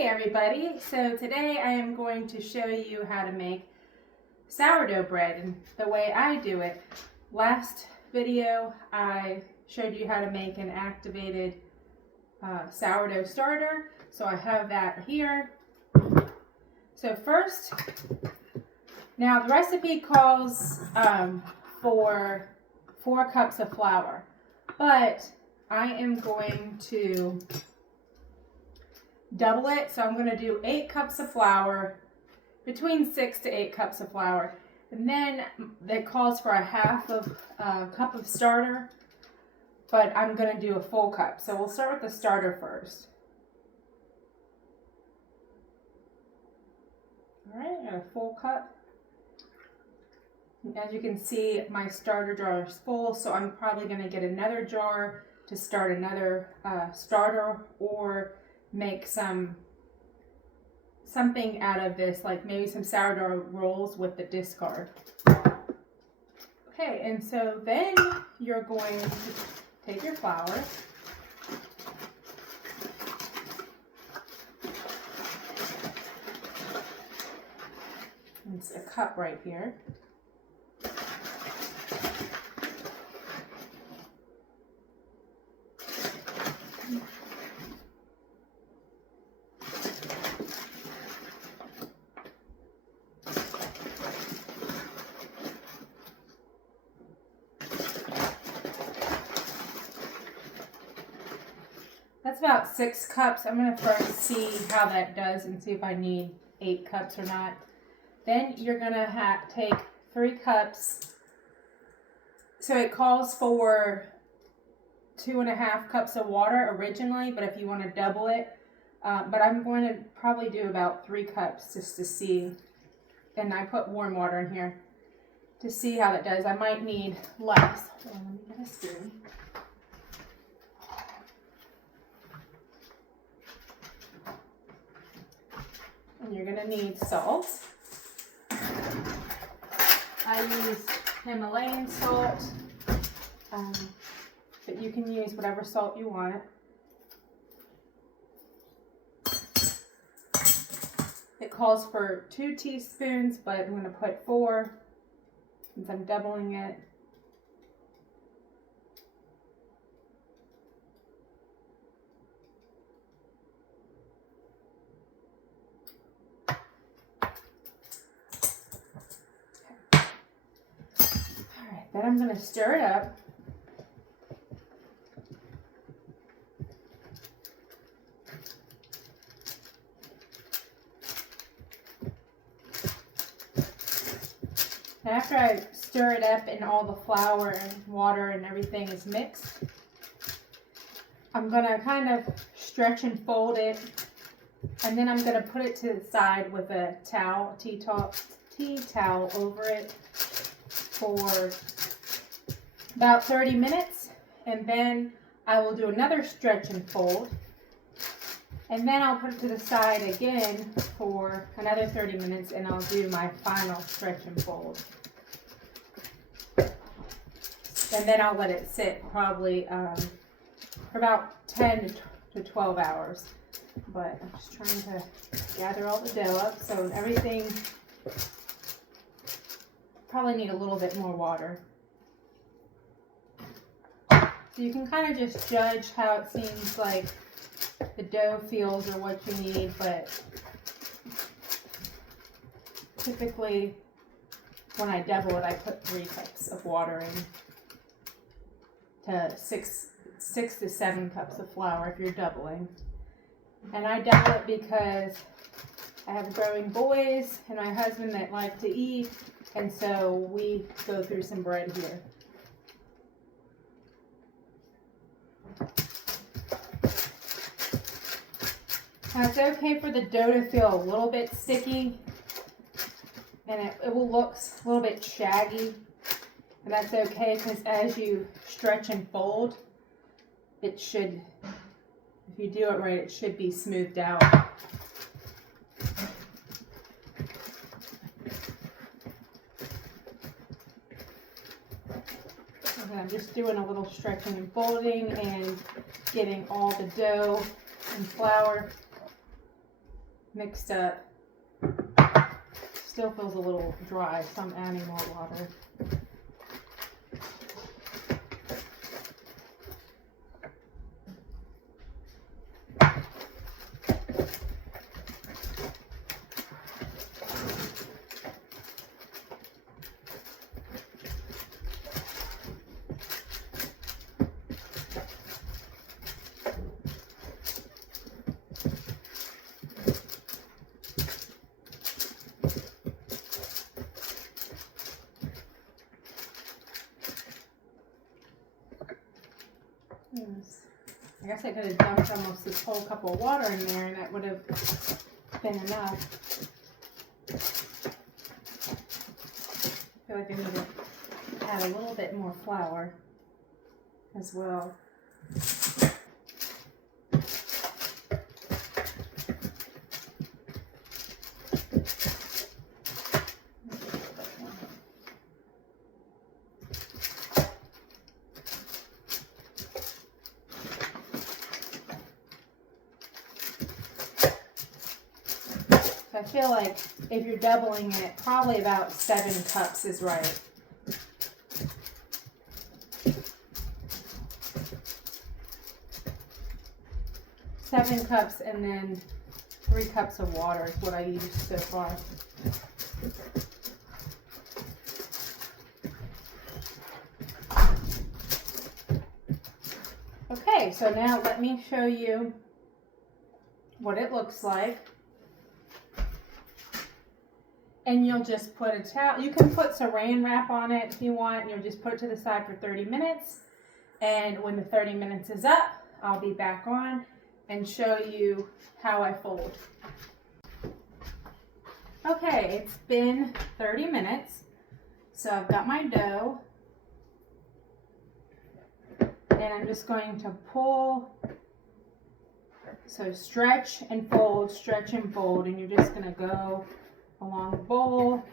Hey everybody, so today I am going to show you how to make sourdough bread and the way I do it. Last video I showed you how to make an activated sourdough starter, so I have that here. So first, now the recipe calls for 4 cups of flour, but I am going to double it, so I'm going to do 8 cups of flour, between 6 to 8 cups of flour, and then it calls for a half of cup of starter, but I'm going to do a full cup. So we'll start with the starter first. Alright, a full cup. As you can see, my starter jar is full, so I'm probably going to get another jar to start another starter, or make something out of this, like maybe some sourdough rolls with the discard. Okay, and so then you're going to take your flour, it's a cup right here. That's about 6 cups. I'm going to first see how that does and see if I need 8 cups or not. Then you're going to take 3 cups. So it calls for 2.5 cups of water originally, but if you want to double it, but I'm going to probably do about 3 cups just to see. And I put warm water in here to see how that does. I might need less. Hold on, let me get a spoon. And you're going to need salt. I use Himalayan salt, but you can use whatever salt you want. It calls for 2 teaspoons, but I'm going to put 4 since I'm doubling it. Then I'm going to stir it up. And after I stir it up and all the flour and water and everything is mixed, I'm going to kind of stretch and fold it, and then I'm going to put it to the side with a towel, tea towel over it for about 30 minutes, and then I will do another stretch and fold, and then I'll put it to the side again for another 30 minutes, and I'll do my final stretch and fold. And then I'll let it sit probably for about 10 to 12 hours. But I'm just trying to gather all the dough up, so everything probably need a little bit more water. So you can kind of just judge how it seems like the dough feels or what you need, but typically when I double it, I put 3 cups of water in to 6 to 7 cups of flour if you're doubling. And I double it because I have growing boys and my husband that like to eat, and so we go through some bread here. Now it's okay for the dough to feel a little bit sticky, and it will look a little bit shaggy, and that's okay because as you stretch and fold, it should, if you do it right, it should be smoothed out. Okay, I'm just doing a little stretching and folding and getting all the dough and flour mixed up. Still feels a little dry, so I'm adding more water. I guess I could have dumped almost this whole cup of water in there and that would have been enough. I feel like I need to add a little bit more flour as well. I feel like if you're doubling it, probably about 7 cups is right. Seven cups and then 3 cups of water is what I used so far. Okay, so now let me show you what it looks like. And you'll just put a towel, you can put saran wrap on it if you want, and you'll just put it to the side for 30 minutes. And when the 30 minutes is up, I'll be back on and show you how I fold. Okay, it's been 30 minutes. So I've got my dough. And I'm just going to pull. So stretch and fold, and you're just going to go along the bowl,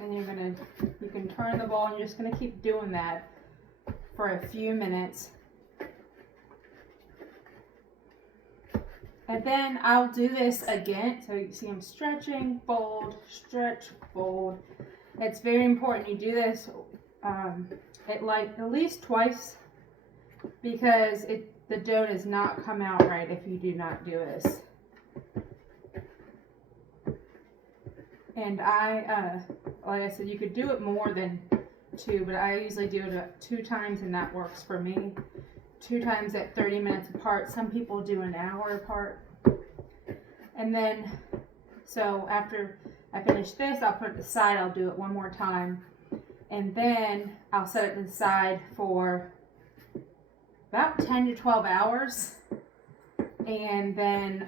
and you can turn the bowl, and you're just going to keep doing that for a few minutes. And then I'll do this again. So you see I'm stretching, fold, stretch, fold. It's very important you do this at least twice, because the dough does not come out right if you do not do this. And like I said, you could do it more than 2, but I usually do it 2 times, and that works for me. 2 times at 30 minutes apart. Some people do an hour apart. And then, so after I finish this, I'll put it aside. I'll do it one more time. And then I'll set it to the side for about 10 to 12 hours. And then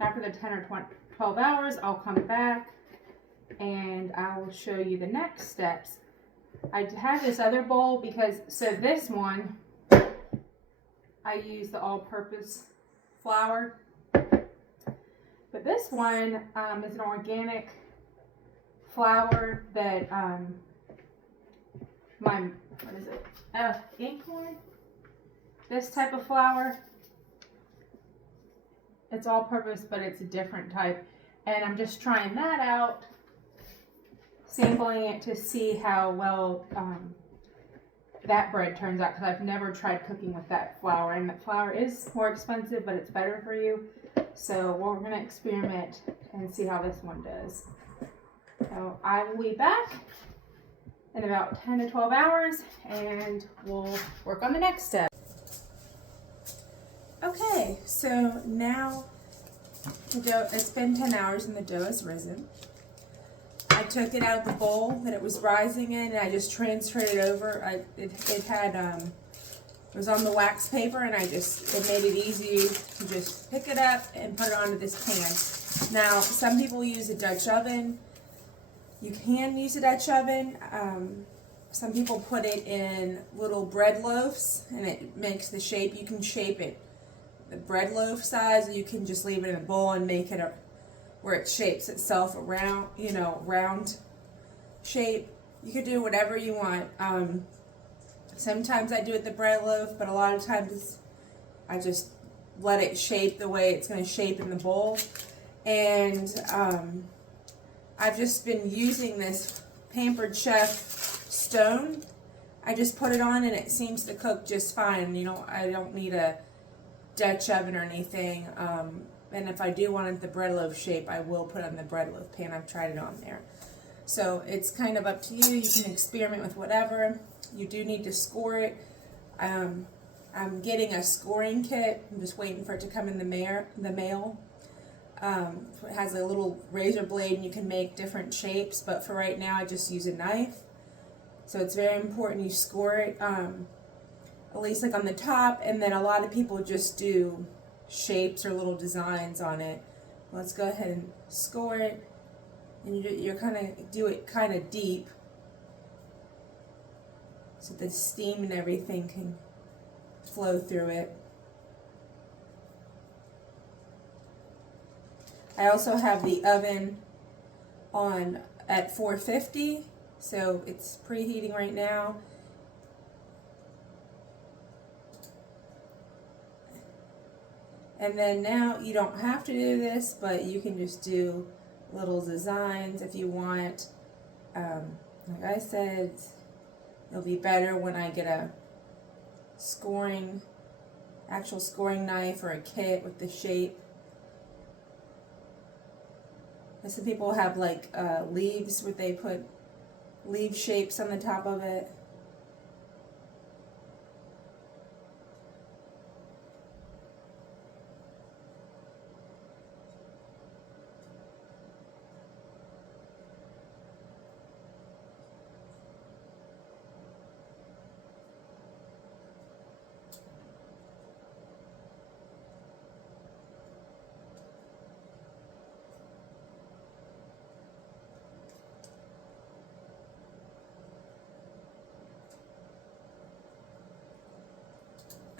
after the 10 or 12 hours, I'll come back and I will show you the next steps. I have this other bowl because, so this one, I use the all-purpose flour. But this one is an organic flour that what is it? Acorn? This type of flour. It's all-purpose, but it's a different type. And I'm just trying that out, sampling it to see how well that bread turns out, because I've never tried cooking with that flour. And that flour is more expensive, but it's better for you. So we're going to experiment and see how this one does. So I will be back in about 10 to 12 hours, and we'll work on the next step. Okay, so now the dough, it's been 10 hours and the dough has risen. I took it out of the bowl that it was rising in, and I just transferred it over. It was on the wax paper, and it made it easy to just pick it up and put it onto this pan. Now, some people use a Dutch oven. You can use a Dutch oven. Some people put it in little bread loaves, and it makes the shape. You can shape it the bread loaf size, or you can just leave it in a bowl and make it where it shapes itself around, round shape. You could do whatever you want. Sometimes I do it the bread loaf, but a lot of times I just let it shape the way it's going to shape in the bowl. And I've just been using this Pampered Chef stone. I just put it on and it seems to cook just fine. You know, I don't need a Dutch oven or anything. And if I do want it the bread loaf shape, I will put it on the bread loaf pan. I've tried it on there. So it's kind of up to you. You can experiment with whatever. You do need to score it. I'm getting a scoring kit. I'm just waiting for it to come in the mail. It has a little razor blade and you can make different shapes, but for right now I just use a knife. So it's very important you score it, at least like on the top, and then a lot of people just do shapes or little designs on it. Let's go ahead and score it, and you're kind of do it kind of deep so the steam and everything can flow through it. I also have the oven on at 450, so it's preheating right now. And then now you don't have to do this, but you can just do little designs if you want. Like I said, it'll be better when I get a actual scoring knife or a kit with the shape. And some people have like leaves where they put leaf shapes on the top of it.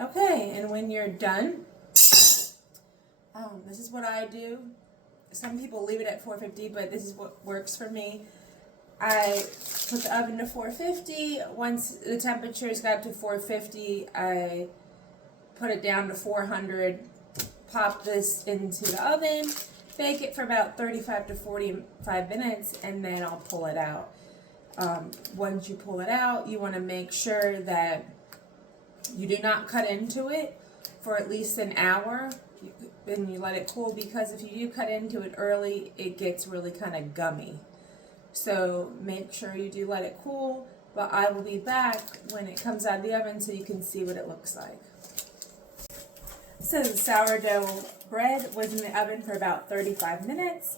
Okay, and when you're done, this is what I do. Some people leave it at 450, but this is what works for me. I put the oven to 450. Once the temperature's got to 450, I put it down to 400, pop this into the oven, bake it for about 35 to 45 minutes, and then I'll pull it out. Once you pull it out, you want to make sure that you do not cut into it for at least an hour, and you let it cool, because if you do cut into it early, it gets really kind of gummy. So make sure you do let it cool, but I will be back when it comes out of the oven so you can see what it looks like. So the sourdough bread was in the oven for about 35 minutes,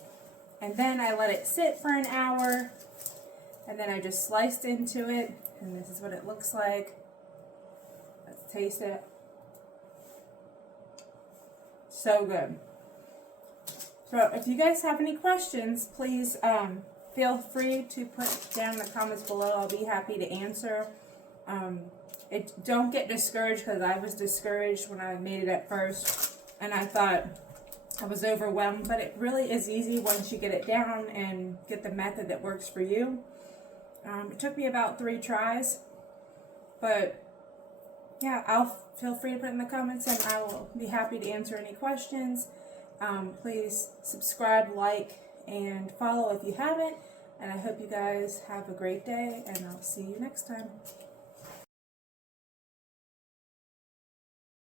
and then I let it sit for an hour, and then I just sliced into it, and this is what it looks like. Let's taste it. So good. So if you guys have any questions, please feel free to put down in the comments below. I'll be happy to answer. Don't get discouraged, because I was discouraged when I made it at first, and I thought I was overwhelmed, but it really is easy once you get it down and get the method that works for you. It took me about 3 tries, but yeah, I'll feel free to put it in the comments, and I will be happy to answer any questions. Please subscribe, like, and follow if you haven't, and I hope you guys have a great day, and I'll see you next time.